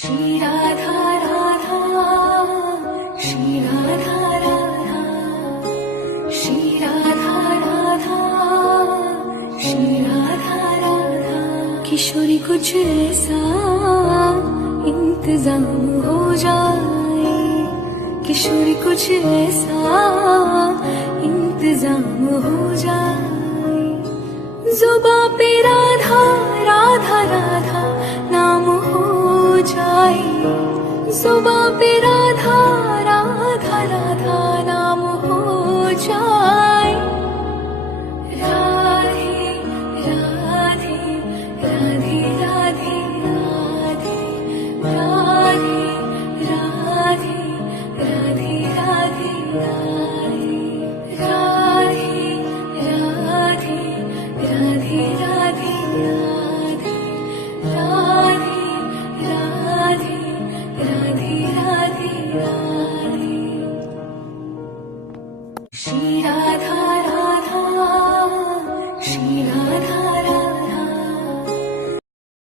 श्री राधा राधा श्री राधा राधा श्री राधा राधा श्री राधा राधा किशोरी कुछ ऐसा इंतजाम हो जाए किशोरी कुछ ऐसा इंतजाम हो जाए जुबां पे राधा राधा राधा नाम हो जाए जुबां पे राधा राधा राधा नाम हो जाए राधे राधे राधे राधे राधे राधे राधे राधे राधे राधे राधे राधे राधे राधे राधे राधे राधे श्री राधा राधा श्री राधा